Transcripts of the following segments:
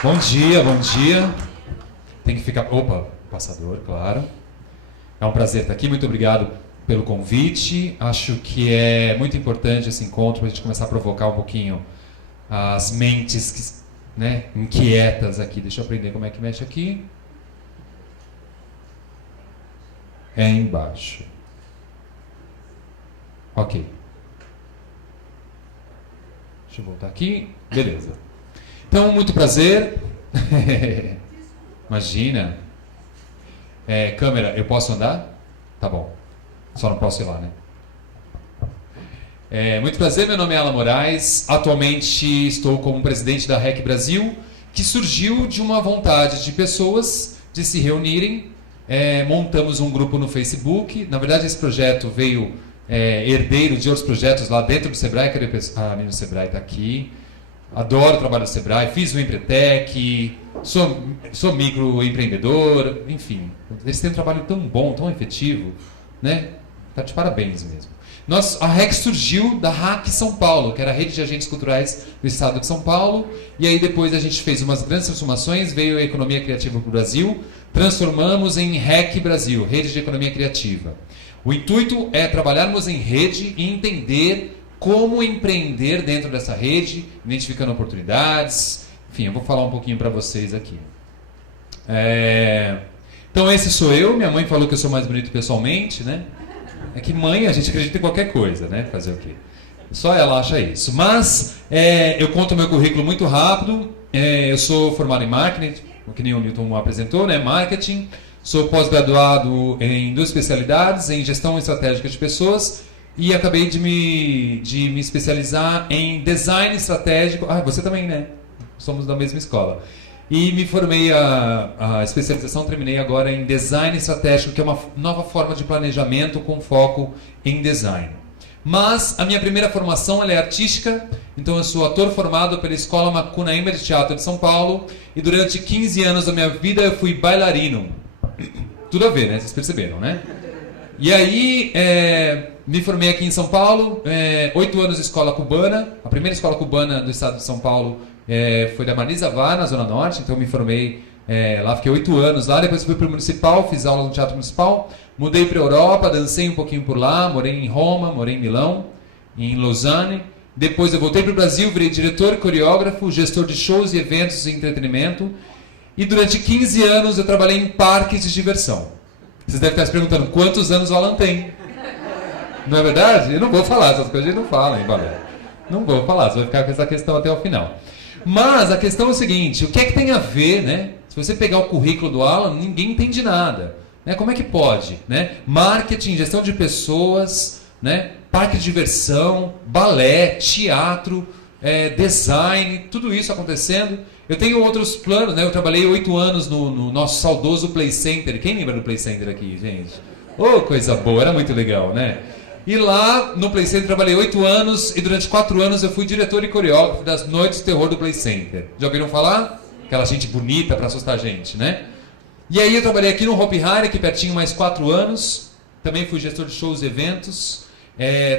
Bom dia, bom dia. Tem que ficar... Opa, passador, claro. É um prazer estar aqui, muito obrigado pelo convite. Acho que é muito importante esse encontro para a gente começar a provocar um pouquinho as mentes inquietas aqui. Deixa eu aprender como é que mexe aqui. É embaixo. Ok. Deixa eu voltar aqui. Beleza. Então, muito prazer. Imagina. Câmera, eu posso andar? Tá bom. Só não posso ir lá, né? Muito prazer, meu nome é Alan Moraes. Atualmente estou como presidente da REC Brasil, que surgiu de uma vontade de pessoas de se reunirem. Montamos um grupo no Facebook. Na verdade, esse projeto veio herdeiro de outros projetos lá dentro do Sebrae. Cadê a menina do Sebrae? Está aqui. Adoro o trabalho do Sebrae. Fiz o Empretec. Sou microempreendedor. Enfim, eles têm um trabalho tão bom, tão efetivo, né? Tá de parabéns mesmo. A REC surgiu da RAC São Paulo, que era a Rede de Agentes Culturais do Estado de São Paulo, e aí depois a gente fez umas grandes transformações, veio a Economia Criativa para o Brasil, transformamos em REC Brasil, Rede de Economia Criativa. O intuito é trabalharmos em rede e entender como empreender dentro dessa rede, identificando oportunidades. Enfim, eu vou falar um pouquinho para vocês aqui. Então esse sou eu, minha mãe falou que eu sou mais bonito pessoalmente, né? É que mãe, a gente acredita em qualquer coisa, né? Fazer o quê? Só ela acha isso. Mas eu conto o meu currículo muito rápido. Eu sou formado em marketing, que nem o Newton apresentou, né? Marketing. Sou pós-graduado em 2 especialidades, em gestão estratégica de pessoas, e acabei de me especializar em design estratégico. Ah, você também, né? Somos da mesma escola. E me formei a especialização, terminei agora em design estratégico, que é uma nova forma de planejamento com foco em design. Mas a minha primeira formação ela é artística, então eu sou ator formado pela Escola Macunaíma de Teatro de São Paulo, e durante 15 anos da minha vida eu fui bailarino. Tudo a ver, né? Vocês perceberam, né? E aí me formei aqui em São Paulo, 8 anos de escola cubana, a primeira escola cubana do estado de São Paulo foi da Marisa Vá, na Zona Norte, então me formei lá, fiquei 8 anos lá, depois fui para o Municipal, fiz aula no Teatro Municipal, mudei para a Europa, dancei um pouquinho por lá, morei em Roma, morei em Milão, em Lausanne, depois eu voltei para o Brasil, virei diretor, coreógrafo, gestor de shows e eventos e entretenimento, e durante 15 anos eu trabalhei em parques de diversão. Vocês devem estar se perguntando quantos anos o Alan tem. Não é verdade? Eu não vou falar, essas coisas a gente não fala, hein, Valeu? Não vou falar, você vai ficar com essa questão até o final. Mas a questão é o seguinte, o que é que tem a ver, né? Se você pegar o currículo do Alan, ninguém entende nada. Né? Como é que pode? Né? Marketing, gestão de pessoas, né? Parque de diversão, balé, teatro, design, tudo isso acontecendo. Eu tenho outros planos, né? Eu trabalhei 8 anos no nosso saudoso Play Center. Quem lembra do Play Center aqui, gente? Oh, coisa boa, era muito legal, né? E lá no Play Center trabalhei 8 anos e durante 4 anos eu fui diretor e coreógrafo das Noites do Terror do Play Center. Já ouviram falar? Aquela gente bonita para assustar a gente, né? E aí eu trabalhei aqui no Hopi Hari, aqui pertinho, mais 4 anos. Também fui gestor de shows e eventos.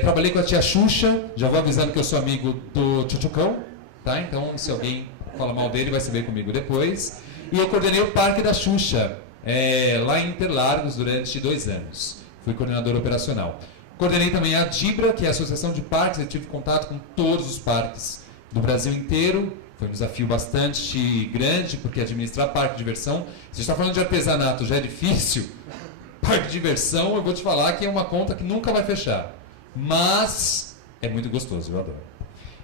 Trabalhei com a tia Xuxa. Já vou avisando que eu sou amigo do Tchutchucão, tá? Então, se alguém fala mal dele, vai se ver comigo depois. E eu coordenei o Parque da Xuxa, lá em Interlagos, durante 2 anos. Fui coordenador operacional. Coordenei também a DIBRA, que é a Associação de Parques. Eu tive contato com todos os parques do Brasil inteiro. Foi um desafio bastante grande, porque administrar parque de diversão... Se a gente está falando de artesanato, já é difícil. Parque de diversão, eu vou te falar que é uma conta que nunca vai fechar. Mas é muito gostoso, eu adoro.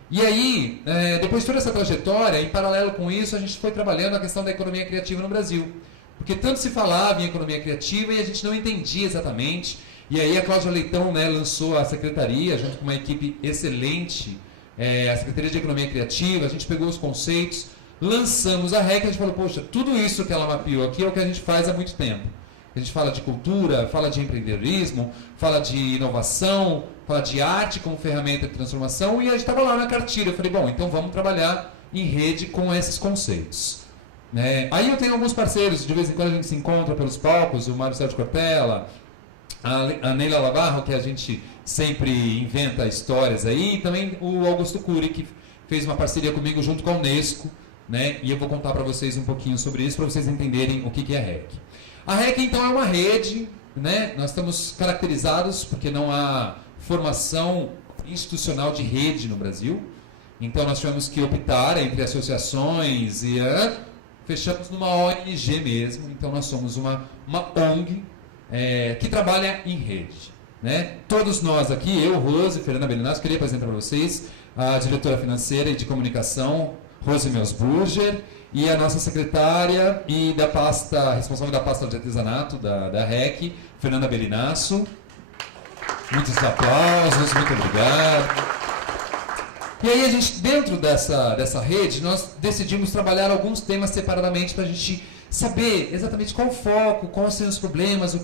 E aí, depois de toda essa trajetória, em paralelo com isso, a gente foi trabalhando a questão da economia criativa no Brasil. Porque tanto se falava em economia criativa e a gente não entendia exatamente... E aí a Cláudia Leitão, né, lançou a secretaria, junto com uma equipe excelente, a Secretaria de Economia Criativa, a gente pegou os conceitos, lançamos a REC, a gente falou, poxa, tudo isso que ela mapeou aqui é o que a gente faz há muito tempo. A gente fala de cultura, fala de empreendedorismo, fala de inovação, fala de arte como ferramenta de transformação, e a gente estava lá na cartilha. Eu falei, bom, então vamos trabalhar em rede com esses conceitos. Aí eu tenho alguns parceiros, de vez em quando a gente se encontra pelos palcos, o Mário Sérgio Cortella, a Neila Lavarro, que a gente sempre inventa histórias aí, e também o Augusto Cury, que fez uma parceria comigo junto com a Unesco, né? E eu vou contar para vocês um pouquinho sobre isso, para vocês entenderem o que é a REC. A REC, então, é uma rede, né? Nós estamos caracterizados porque não há formação institucional de rede no Brasil. Então, nós tivemos que optar entre associações e fechamos numa ONG mesmo. Então, nós somos uma ONG que trabalha em rede, né? Todos nós aqui, eu, Rose, Fernanda Belinasso, queria apresentar para vocês a diretora financeira e de comunicação, Rose Meusburger, e a nossa secretária e da pasta, responsável da pasta de artesanato da REC, Fernanda Belinasso. Muitos aplausos, muito obrigado. E aí a gente, dentro dessa rede, nós decidimos trabalhar alguns temas separadamente para a gente saber exatamente qual o foco, quais são os problemas,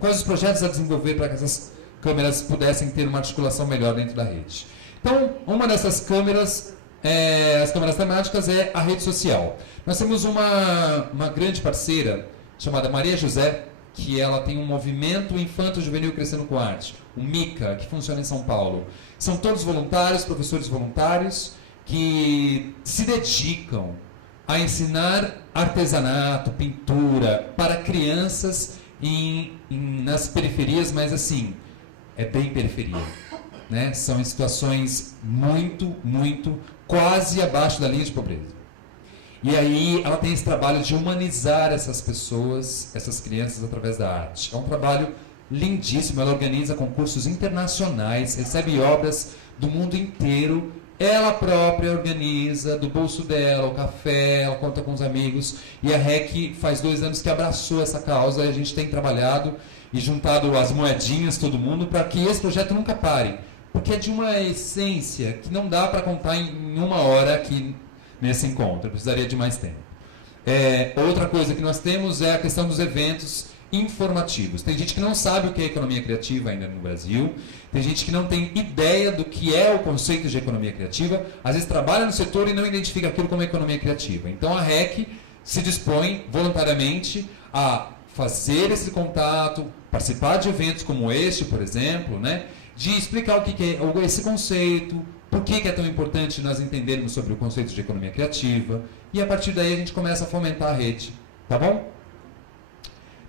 quais os projetos a desenvolver para que essas câmeras pudessem ter uma articulação melhor dentro da rede. Então, uma dessas câmeras, as câmeras temáticas, é a rede social. Nós temos uma grande parceira chamada Maria José, que ela tem um movimento infanto-juvenil crescendo com arte, o MICA, que funciona em São Paulo. São todos voluntários, professores voluntários, que se dedicam a ensinar artesanato, pintura para crianças nas periferias, mas assim, é bem periferia, né? São em situações muito, quase abaixo da linha de pobreza. E aí ela tem esse trabalho de humanizar essas pessoas, essas crianças, através da arte. É um trabalho lindíssimo, ela organiza concursos internacionais, recebe obras do mundo inteiro, ela própria organiza, do bolso dela, o café, ela conta com os amigos, e a REC faz 2 anos que abraçou essa causa, e a gente tem trabalhado e juntado as moedinhas, todo mundo, para que esse projeto nunca pare, porque é de uma essência que não dá para contar em 1 hora aqui nesse encontro, eu precisaria de mais tempo. Outra coisa que nós temos é a questão dos eventos informativos. Tem gente que não sabe o que é economia criativa ainda no Brasil, tem gente que não tem ideia do que é o conceito de economia criativa, às vezes trabalha no setor e não identifica aquilo como economia criativa. Então a REC se dispõe voluntariamente a fazer esse contato, participar de eventos como este, por exemplo, né, de explicar o que é esse conceito, por que é tão importante nós entendermos sobre o conceito de economia criativa, e a partir daí a gente começa a fomentar a rede, tá bom?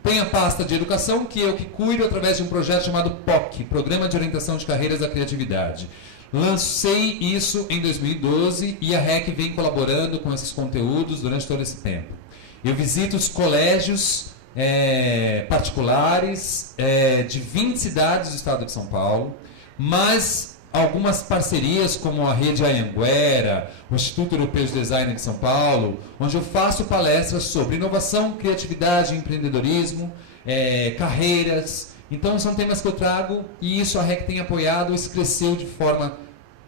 Tem a pasta de educação, que eu que cuido através de um projeto chamado POC, Programa de Orientação de Carreiras da Criatividade. Lancei isso em 2012 e a REC vem colaborando com esses conteúdos durante todo esse tempo. Eu visito os colégios particulares de 20 cidades do estado de São Paulo, mas algumas parcerias como a Rede Anhanguera, o Instituto Europeu de Design de São Paulo, onde eu faço palestras sobre inovação, criatividade, empreendedorismo, carreiras. Então são temas que eu trago e isso a REC tem apoiado, isso cresceu de forma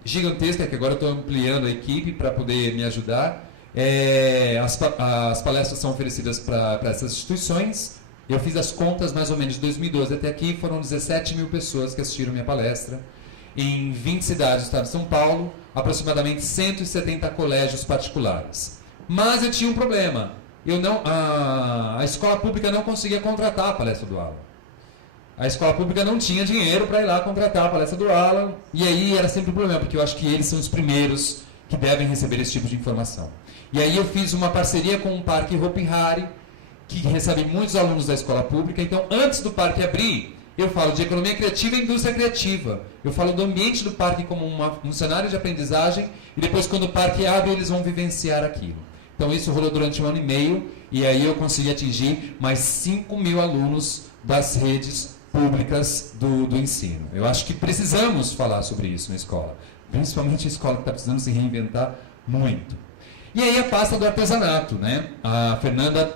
gigantesca, que agora eu estou ampliando a equipe para poder me ajudar. As palestras são oferecidas para essas instituições. Eu fiz as contas mais ou menos de 2012 até aqui, foram 17 mil pessoas que assistiram minha palestra. Em 20 cidades do estado de São Paulo, aproximadamente 170 colégios particulares. Mas eu tinha um problema. A escola pública não conseguia contratar a palestra do Alan. A escola pública não tinha dinheiro para ir lá contratar a palestra do Alan. E aí era sempre um problema, porque eu acho que eles são os primeiros que devem receber esse tipo de informação. E aí eu fiz uma parceria com o Parque Hopi Hari, que recebe muitos alunos da escola pública. Então, antes do parque abrir, eu falo de economia criativa e indústria criativa. Eu falo do ambiente do parque como um cenário de aprendizagem e depois, quando o parque abre, eles vão vivenciar aquilo. Então, isso rolou durante 1 ano e meio e aí eu consegui atingir mais 5 mil alunos das redes públicas do ensino. Eu acho que precisamos falar sobre isso na escola, principalmente a escola que está precisando se reinventar muito. E aí a pasta do artesanato, né? A Fernanda,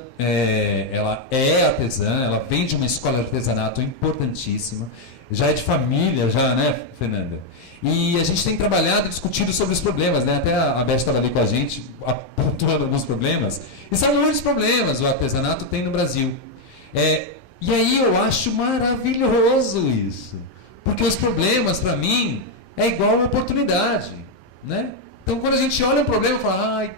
ela é artesã, ela vem de uma escola de artesanato importantíssima, já é de família, já, né, Fernanda? E a gente tem trabalhado e discutido sobre os problemas, né? Até a Beth estava ali com a gente, apontando alguns problemas. E são muitos problemas o artesanato tem no Brasil. E aí eu acho maravilhoso isso, porque os problemas, para mim, é igual a oportunidade, né? Então, quando a gente olha um problema, fala, ai,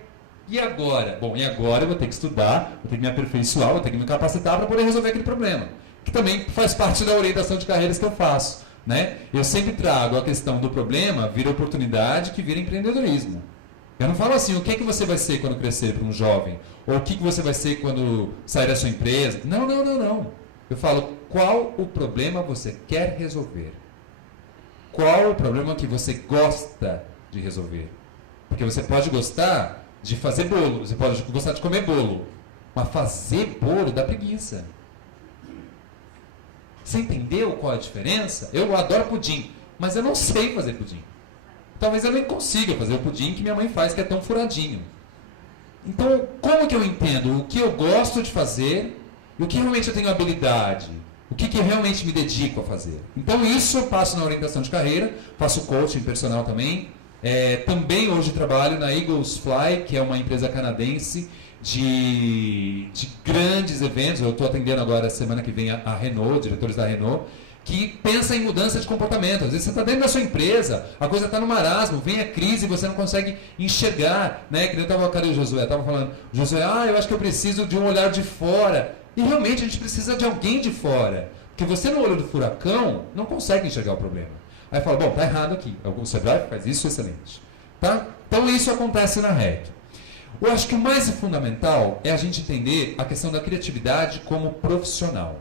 e agora? Bom, e agora eu vou ter que estudar, vou ter que me aperfeiçoar, vou ter que me capacitar para poder resolver aquele problema. Que também faz parte da orientação de carreiras que eu faço, né? Eu sempre trago a questão do problema, vira oportunidade, que vira empreendedorismo. Eu não falo assim, o que você vai ser quando crescer para um jovem? Ou o que você vai ser quando sair da sua empresa? Não, não, não, não. Eu falo, qual o problema você quer resolver? Qual o problema que você gosta de resolver? Porque você pode gostar de fazer bolo, você pode gostar de comer bolo, mas fazer bolo dá preguiça. Você entendeu qual é a diferença? Eu adoro pudim, mas eu não sei fazer pudim. Talvez eu nem consiga fazer o pudim que minha mãe faz, que é tão furadinho. Então, como que eu entendo o que eu gosto de fazer e o que realmente eu tenho habilidade? O que eu realmente me dedico a fazer? Então, isso eu passo na orientação de carreira, faço coaching personal também. Também hoje trabalho na Eagles Fly, que é uma empresa canadense de grandes eventos. Eu estou atendendo agora, semana que vem, a Renault, diretores da Renault, que pensa em mudança de comportamento. Às vezes você está dentro da sua empresa, a coisa está no marasmo, vem a crise e você não consegue enxergar, né? Que nem eu estava, cadê o Josué? Estava falando, Josué, eu acho que eu preciso de um olhar de fora. E realmente a gente precisa de alguém de fora. Porque você no olho do furacão não consegue enxergar o problema. Aí fala, bom, tá errado aqui. O Sebrae faz isso, excelente. Tá? Então isso acontece na REC. Eu acho que o mais fundamental é a gente entender a questão da criatividade como profissional.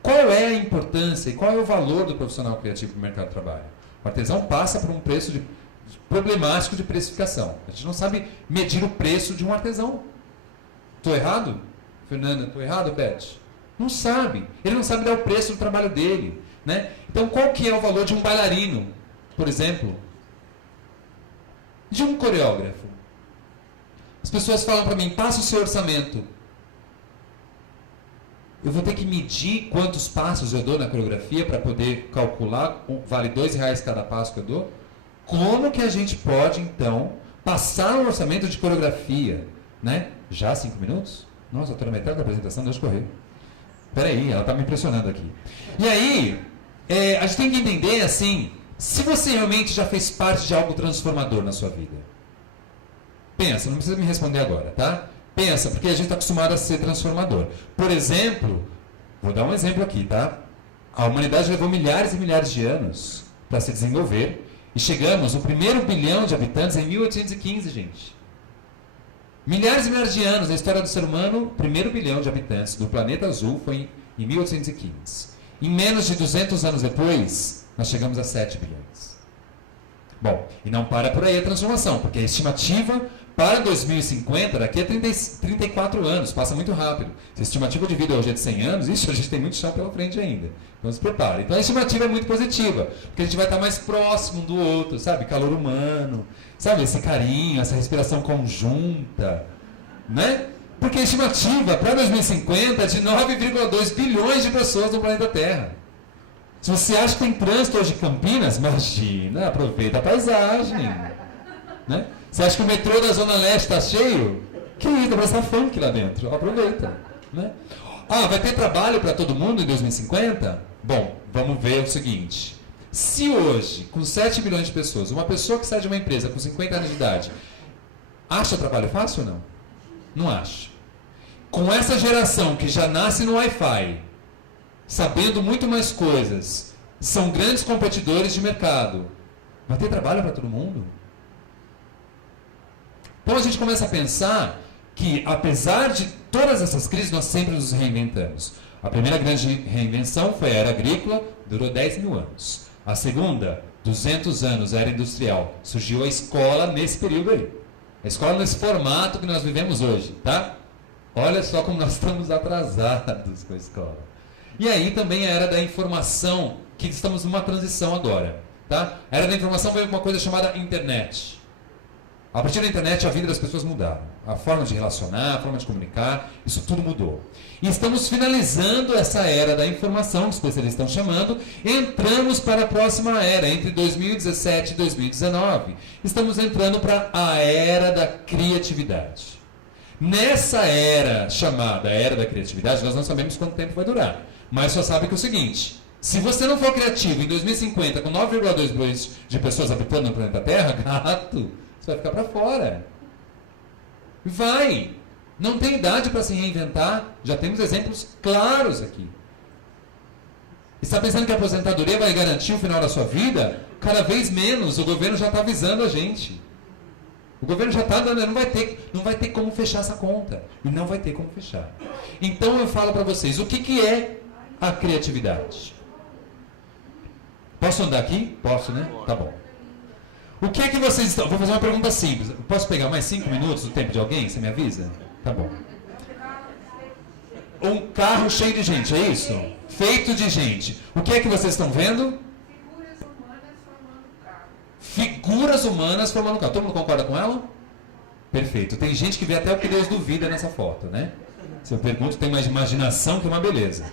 Qual é a importância e qual é o valor do profissional criativo no mercado de trabalho? O artesão passa por um preço problemático de precificação. A gente não sabe medir o preço de um artesão. Estou errado? Fernanda, estou errado, Beth? Não sabe. Ele não sabe dar o preço do trabalho dele. Né? Então, qual que é o valor de um bailarino, por exemplo? De um coreógrafo? As pessoas falam para mim, passa o seu orçamento. Eu vou ter que medir quantos passos eu dou na coreografia para poder calcular, vale R$2 cada passo que eu dou? Como que a gente pode, então, passar um orçamento de coreografia? Né? Já 5 minutos? Nossa, eu estou na metade da apresentação, deixa eu correr. Peraí, ela está me impressionando aqui. E aí, a gente tem que entender, assim, se você realmente já fez parte de algo transformador na sua vida. Pensa, não precisa me responder agora, tá? Pensa, porque a gente está acostumado a ser transformador. Por exemplo, vou dar um exemplo aqui, tá? A humanidade levou milhares e milhares de anos para se desenvolver e chegamos no primeiro bilhão de habitantes em 1815, gente. Milhares e milhares de anos na história do ser humano, o primeiro bilhão de habitantes do planeta azul foi em 1815. Em menos de 200 anos depois, nós chegamos a 7 bilhões. Bom, e não para por aí a transformação, porque a estimativa para 2050, daqui a 34 anos, passa muito rápido. Se a estimativa de vida hoje é de 100 anos, a gente tem muito chão pela frente ainda. Então se prepara. Então a estimativa é muito positiva, porque a gente vai estar mais próximo do outro, sabe? Calor humano, sabe? Esse carinho, essa respiração conjunta, né? Porque a estimativa para 2050 é de 9,2 bilhões de pessoas no planeta Terra. Se você acha que tem trânsito hoje em Campinas, imagina, aproveita a paisagem. Né? Você acha que o metrô da Zona Leste está cheio? Que isso, vai estar funk lá dentro. Aproveita. Né? Vai ter trabalho para todo mundo em 2050? Bom, vamos ver o seguinte. Se hoje, com 7 bilhões de pessoas, uma pessoa que sai de uma empresa com 50 anos de idade, acha trabalho fácil ou não? Não acha. Com essa geração que já nasce no Wi-Fi, sabendo muito mais coisas, são grandes competidores de mercado, vai ter trabalho para todo mundo? Então a gente começa a pensar que, apesar de todas essas crises, nós sempre nos reinventamos. A primeira grande reinvenção foi a era agrícola, durou 10 mil anos. A segunda, 200 anos, a era industrial. Surgiu a escola nesse período aí. A escola nesse formato que nós vivemos hoje, tá? Olha só como nós estamos atrasados com a escola. E aí também a era da informação, que estamos numa transição agora, tá? A era da informação veio com uma coisa chamada internet. A partir da internet, a vida das pessoas mudaram. A forma de relacionar, a forma de comunicar, isso tudo mudou. E estamos finalizando essa era da informação, que os especialistas estão chamando, entramos para a próxima era, entre 2017 e 2019. Estamos entrando para a era da criatividade. Nessa era chamada Era da Criatividade, nós não sabemos quanto tempo vai durar. Mas só sabe que é o seguinte, se você não for criativo em 2050, com 9,2 bilhões de pessoas habitando no planeta Terra, gato, vai ficar para fora. Vai. Não tem idade para se reinventar. Já temos exemplos claros aqui. Está pensando que a aposentadoria vai garantir o final da sua vida? Cada vez menos. O governo já está avisando a gente. O governo já está dando, não vai ter como fechar essa conta. E não vai ter como fechar. Então eu falo para vocês, o que é a criatividade? Posso andar aqui? Posso, né? Tá bom. O que é que vocês estão... Vou fazer uma pergunta simples. Posso pegar mais 5 minutos do tempo de alguém? Você me avisa? Tá bom. Um carro cheio de gente, é isso? Feito de gente. O que é que vocês estão vendo? Figuras humanas formando carro. Todo mundo concorda com ela? Perfeito. Tem gente que vê até o que Deus duvida nessa foto, né? Se eu pergunto, tem mais imaginação que uma beleza.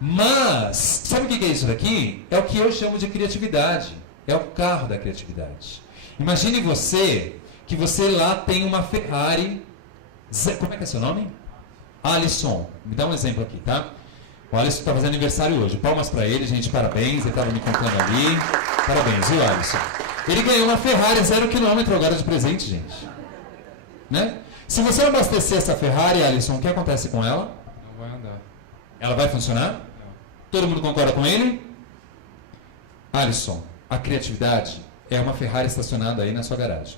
Mas, sabe o que é isso daqui? É o que eu chamo de criatividade. É o carro da criatividade. Imagine que você lá tem uma Ferrari. Como é que é seu nome? Alisson. Me dá um exemplo aqui, tá? O Alisson está fazendo aniversário hoje. Palmas para ele, gente. Parabéns. Ele estava me contando ali. Parabéns, viu, Alisson? Ele ganhou uma Ferrari 0 km agora de presente, gente. Né? Se você abastecer essa Ferrari, Alisson, o que acontece com ela? Não vai andar. Ela vai funcionar? Não. Todo mundo concorda com ele? Alisson, a criatividade é uma Ferrari estacionada aí na sua garagem.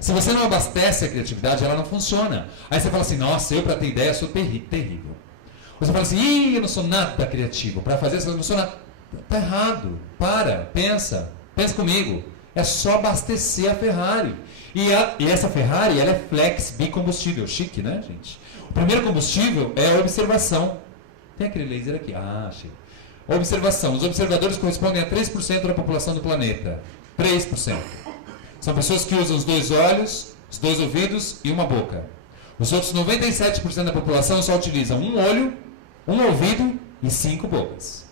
Se você não abastece a criatividade, ela não funciona. Aí você fala assim, nossa, eu para ter ideia sou terrível. Você fala assim, ih, eu não sou nada criativo. Para fazer isso, eu não sou nada. Tá errado. Pensa comigo. É só abastecer a Ferrari. E essa Ferrari, ela é flex bicombustível. Chique, né, gente? O primeiro combustível é a observação. Tem aquele laser aqui. Ah, achei. Observação. Os observadores correspondem a 3% da população do planeta. 3%. São pessoas que usam os 2 olhos, os 2 ouvidos e uma boca. Os outros 97% da população só utilizam um olho, um ouvido e 5 bocas.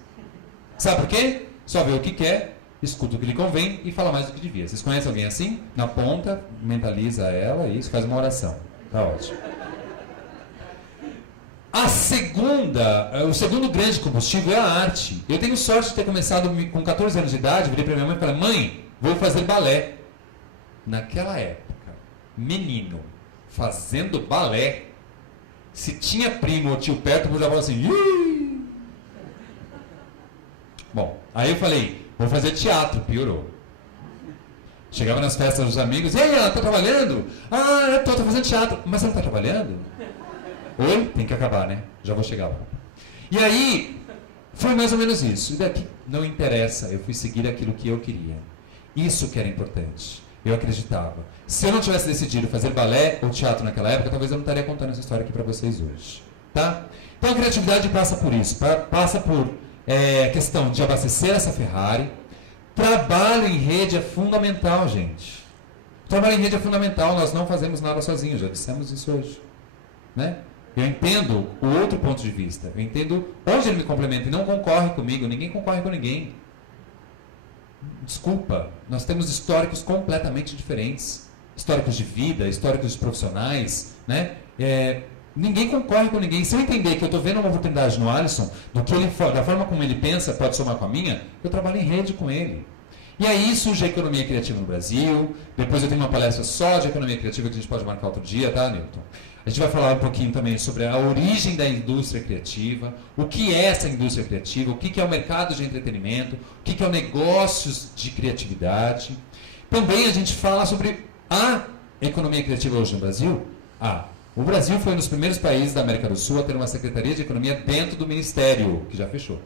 Sabe por quê? Só vê o que quer, escuta o que lhe convém e fala mais do que devia. Vocês conhecem alguém assim? Na ponta, mentaliza ela e isso, faz uma oração. Tá ótimo. O segundo grande combustível é a arte. Eu tenho sorte de ter começado com 14 anos de idade, virei para minha mãe e falei, mãe, vou fazer balé. Naquela época, menino, fazendo balé, se tinha primo ou tio perto, eu já falava assim, ih! Bom, aí eu falei, vou fazer teatro, piorou. Chegava nas festas dos amigos, e aí, ela tá trabalhando? Ah, eu tô fazendo teatro. Mas você não tá trabalhando? Oi? Tem que acabar, né? Já vou chegar lá. E aí, foi mais ou menos isso. E daqui não interessa, eu fui seguir aquilo que eu queria. Isso que era importante. Eu acreditava. Se eu não tivesse decidido fazer balé ou teatro naquela época, talvez eu não estaria contando essa história aqui para vocês hoje. Tá? Então a criatividade passa por isso. Passa por a questão de abastecer essa Ferrari. Trabalho em rede é fundamental, gente. Trabalho em rede é fundamental. Nós não fazemos nada sozinhos. Já dissemos isso hoje. Né? Eu entendo o outro ponto de vista. Eu entendo onde ele me complementa e não concorre comigo. Ninguém concorre com ninguém. Desculpa, nós temos históricos completamente diferentes. Históricos de vida, históricos de profissionais, né? Ninguém concorre com ninguém. Se eu entender que eu estou vendo uma oportunidade no Alisson, da forma como ele pensa, pode somar com a minha, eu trabalho em rede com ele. E aí surge a economia criativa no Brasil. Depois eu tenho uma palestra só de economia criativa que a gente pode marcar outro dia, tá, Newton? A gente vai falar um pouquinho também sobre a origem da indústria criativa, o que é essa indústria criativa, o que é o mercado de entretenimento, o que é o negócios de criatividade. Também a gente fala sobre a economia criativa hoje no Brasil. O Brasil foi um dos primeiros países da América do Sul a ter uma Secretaria de Economia dentro do Ministério, que já fechou.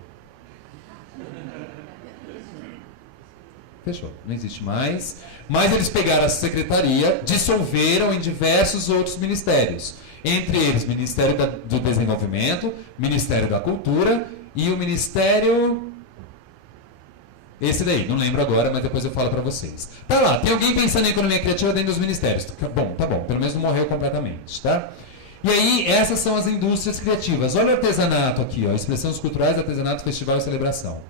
Fechou, não existe mais. Mas eles pegaram essa secretaria, dissolveram em diversos outros ministérios. Entre eles, Ministério do Desenvolvimento, Ministério da Cultura e o Ministério... Esse daí, não lembro agora, mas depois eu falo para vocês. Tá lá, tem alguém pensando em economia criativa dentro dos ministérios? Bom, tá bom, pelo menos não morreu completamente, tá? E aí, essas são as indústrias criativas. Olha o artesanato aqui, ó, expressões culturais, artesanato, festival e celebração.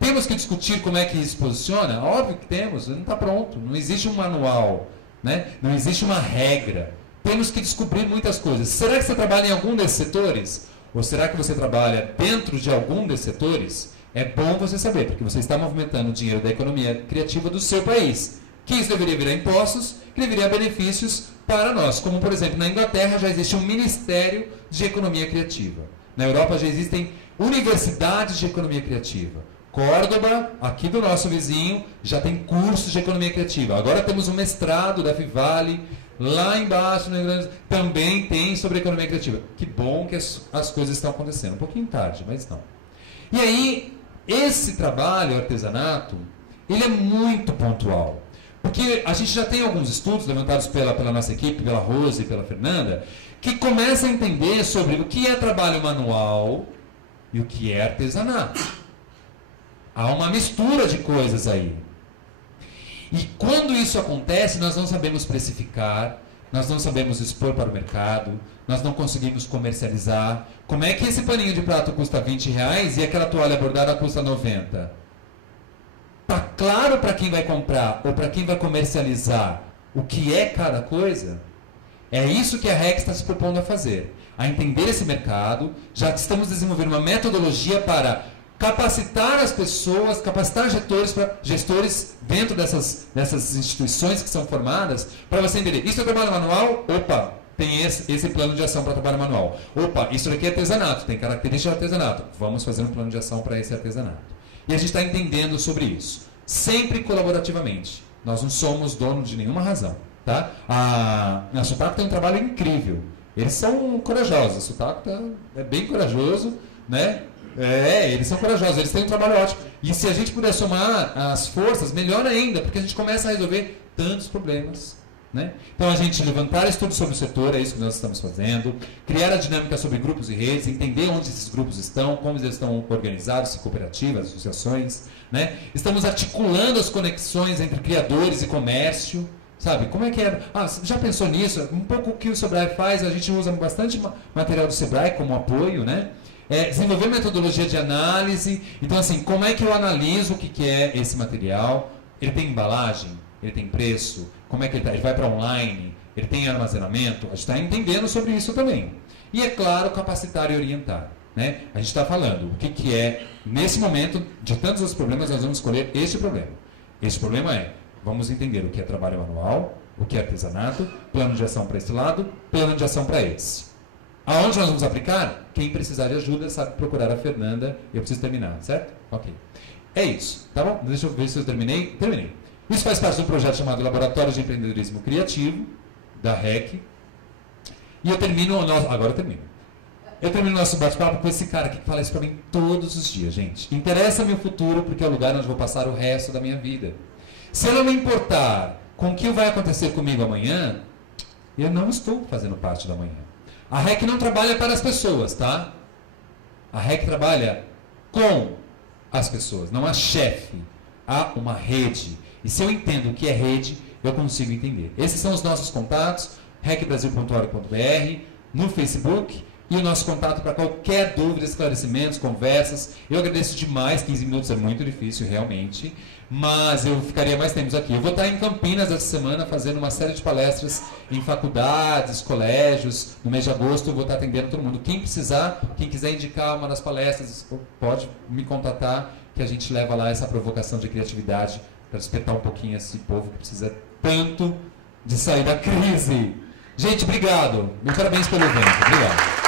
Temos que discutir como é que isso se posiciona? Óbvio que temos, não está pronto. Não existe um manual, né? Não existe uma regra. Temos que descobrir muitas coisas. Será que você trabalha em algum desses setores? Ou será que você trabalha dentro de algum desses setores? É bom você saber, porque você está movimentando o dinheiro da economia criativa do seu país. Que isso deveria virar impostos, que deveria benefícios para nós. Como, por exemplo, na Inglaterra já existe um Ministério de Economia Criativa. Na Europa já existem universidades de economia criativa. Córdoba, aqui do nosso vizinho, já tem cursos de economia criativa. Agora temos um mestrado da Fivale, Lá embaixo, no Rio Grande do Sul, também tem sobre economia criativa. Que bom que as coisas estão acontecendo. Um pouquinho tarde, mas não. E aí, esse trabalho, artesanato, ele é muito pontual. Porque a gente já tem alguns estudos levantados pela nossa equipe, pela Rose e pela Fernanda, que começam a entender sobre o que é trabalho manual e o que é artesanato. Há uma mistura de coisas aí. E quando isso acontece, nós não sabemos precificar, nós não sabemos expor para o mercado, nós não conseguimos comercializar. Como é que esse paninho de prato custa R$20 e aquela toalha bordada custa R$90? Está claro para quem vai comprar ou para quem vai comercializar o que é cada coisa? É isso que a REC está se propondo a fazer. A entender esse mercado. Já estamos desenvolvendo uma metodologia para capacitar as pessoas, capacitar gestores dentro dessas instituições que são formadas, para você entender, isso é trabalho manual? Opa, tem esse plano de ação para trabalho manual. Opa, isso daqui é artesanato, tem característica de artesanato. Vamos fazer um plano de ação para esse artesanato. E a gente está entendendo sobre isso. Sempre colaborativamente. Nós não somos dono de nenhuma razão. Tá? A Sutaco tem um trabalho incrível. Eles são corajosos. A Sutaco é bem corajoso, né? Eles são corajosos, eles têm um trabalho ótimo. E se a gente puder somar as forças, melhor ainda, porque a gente começa a resolver tantos problemas. Né? Então a gente levantar estudos sobre o setor, é isso que nós estamos fazendo, criar a dinâmica sobre grupos e redes, entender onde esses grupos estão, como eles estão organizados, se cooperativas, associações. Né? Estamos articulando as conexões entre criadores e comércio. Sabe, como é que é? Já pensou nisso? Um pouco o que o Sebrae faz, a gente usa bastante material do Sebrae como apoio, né? Desenvolver metodologia de análise. Então, assim, como é que eu analiso o que é esse material? Ele tem embalagem? Ele tem preço? Como é que ele está? Ele vai para online? Ele tem armazenamento? A gente está entendendo sobre isso também. E, é claro, capacitar e orientar. Né? A gente está falando o que é, nesse momento, de tantos outros problemas, nós vamos escolher este problema. Este problema é, vamos entender o que é trabalho manual, o que é artesanato, plano de ação para esse lado, plano de ação para esse. Aonde nós vamos aplicar? Quem precisar de ajuda sabe procurar a Fernanda. Eu preciso terminar, certo? Ok. É isso, tá bom? Deixa eu ver se eu terminei. Terminei. Isso faz parte de um projeto chamado Laboratório de Empreendedorismo Criativo, da REC. E eu termino o nosso... Agora eu termino. Eu termino o nosso bate-papo com esse cara que fala isso para mim todos os dias, gente. Interessa-me o futuro porque é o lugar onde vou passar o resto da minha vida. Se eu não me importar com o que vai acontecer comigo amanhã, eu não estou fazendo parte da manhã. A REC não trabalha para as pessoas, tá? A REC trabalha com as pessoas, não há chefe, há uma rede. E se eu entendo o que é rede, eu consigo entender. Esses são os nossos contatos, recbrasil.org.br, no Facebook, e o nosso contato para qualquer dúvida, esclarecimentos, conversas. Eu agradeço demais, 15 minutos é muito difícil, realmente, mas eu ficaria mais tempo aqui. Eu vou estar em Campinas essa semana fazendo uma série de palestras em faculdades, colégios. No mês de agosto eu vou estar atendendo todo mundo. Quem precisar, quem quiser indicar uma das palestras, pode me contatar, que a gente leva lá essa provocação de criatividade para despertar um pouquinho esse povo que precisa tanto de sair da crise. Gente, obrigado. Meus parabéns pelo evento. Obrigado.